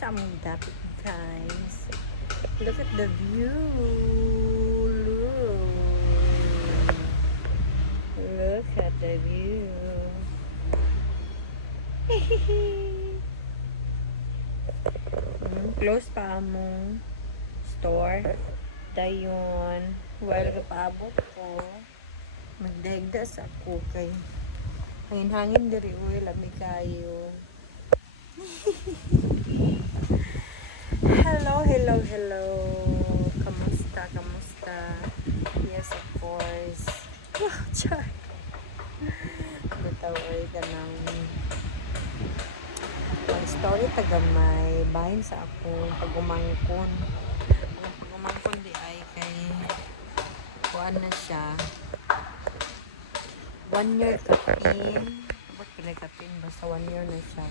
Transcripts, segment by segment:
sa among dapit, guys. Look at the view. Look at the view. Close pa among store. Dayon. While kapaabot ko, magdagdas ako kay hangin-hangin diri oy, lamig kayo. Hello, hello, hello. Kamusta, kamusta? Yes, of course. Wow, char. Bitaw-oy ka ng story tagamay. Bahin sa ako. Pagumangkon. Pagumangkon di ay kay kuan na siya. 1 year kapin. Kapag pilay kapin. Basta 1 year na siya.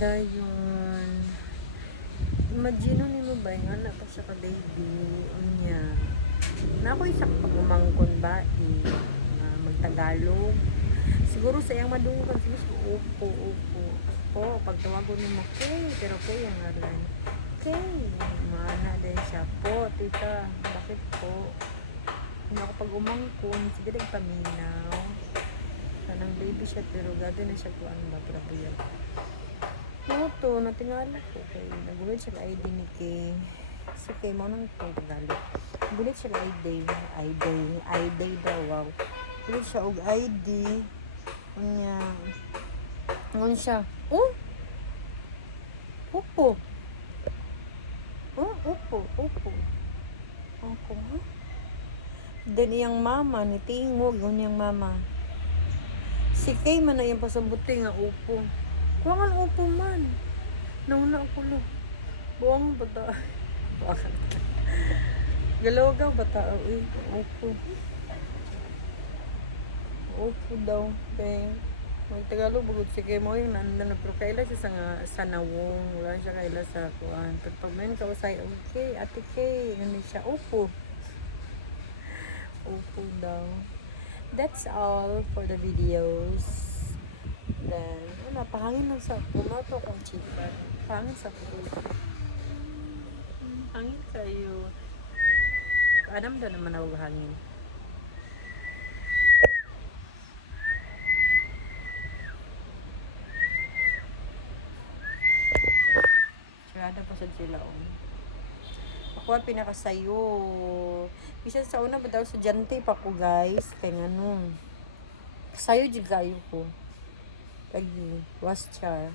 Dayon. Imagine nimo ba yung anak pa siya ka baby unya na ako isang pagumangkon ba magtagalog siguro sa iyang madungan siguro upo pagtawagon nimo kay pero kay ang ngalan kay mana din siya po tita bakit po hindi ako pag-umangkon sige nagpaminaw kanang baby siya pero gado na siya kuan ba prabuya to, natingala ko kay nagulit siya ka ID ni kay so kay mo nang Tagalog nagulit siya ka ID daw wow nagulit siya og ID ngun siya upo ako ha then iyang mama ni tingog yun iyang mama si kay man na yung pasabuti nga upo kuwangan upo man. Nauna ako lo. Buwang bata. Galawaga bata. Uy, upo. Upo daw. Okay. Magtagalog bagod si kay mo yung nandan na pero kaila siya sa nawong. Wala siya kaila sa kuwan. Pero pag may kausay, okay, ate kay. Ano siya? Upo. Upo daw. That's all for the videos. Then, napahangin lang sa pumato kong chicken. Pangin sa food. Hangin kayo. Anam daw naman ako hangin. Sirada pa sa sila. Ako ang pinakasayo. Bisan sa una ba daw sa jante pa ko guys. Kaya nga sayo dyan kayo ko. Lagi, was char.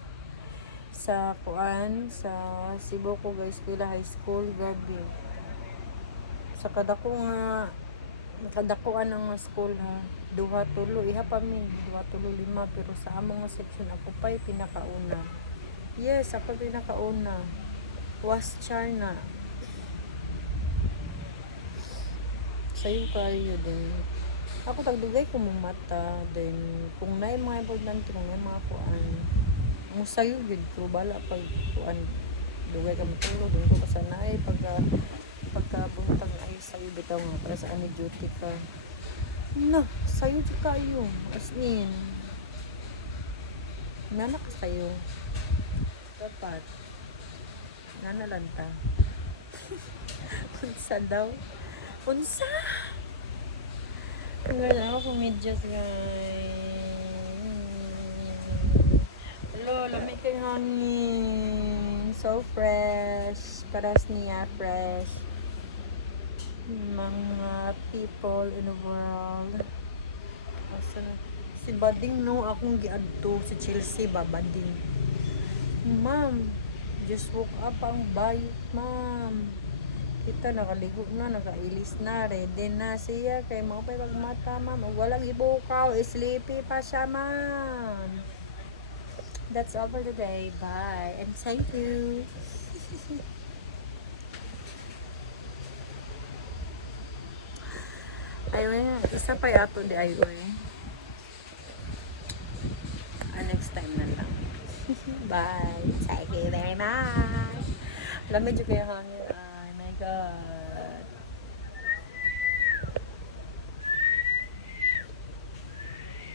Sa kuan, sa Cebu ko guys, Eskwela High School, gabi. Sa kadakuan ng school ha, duha tulo, iha pa min, duha tulo lima, pero sa among section ako pa'y pinakauna. Yes, ako pinakauna. Was char na. Sayo kayo din. Ako tagdugay ko mong mata, then kung may mga importante, kung may mga kuan, musayo gid ko bala pag kuan dugay ka matulog, doon ko kasanay pagkabuntang ay sayo bitaw nga para sa ani duty ka. Na, sayo di kayo. As in, nana ka sayo. Dapat. Nana lang ta. Unsa daw? Unsa? Tanggal ako kumedyas guys. Hello, lamig kay hangin. So fresh. Paras niya fresh. Mga people in the world. Si Bading no, akong giadto. Si Chelsea ba, Bading. Ma'am, just woke up ang bayot, ma'am. Kita nakaligo na, nakailis na, ready na siya kay mga pa'y pagmata ma'am, walang ibukaw, sleepy pa siya ma'am. That's all for today, bye and thank you. Ayun, isa pa yato di ayun. Next time na lang. Bye, thank you very much. Lamig yung kaya hangin. God.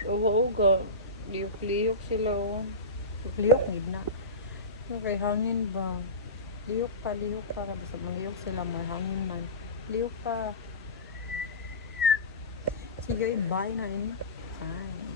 Oo, liyok-liyok sila. Liyok-liyok, gid na. Okay, hangin ba? Liyok pa, liyok pa. Kasi sa maliyok sila, may hangin man. Liyok pa. Sige, bye na yun. Bye.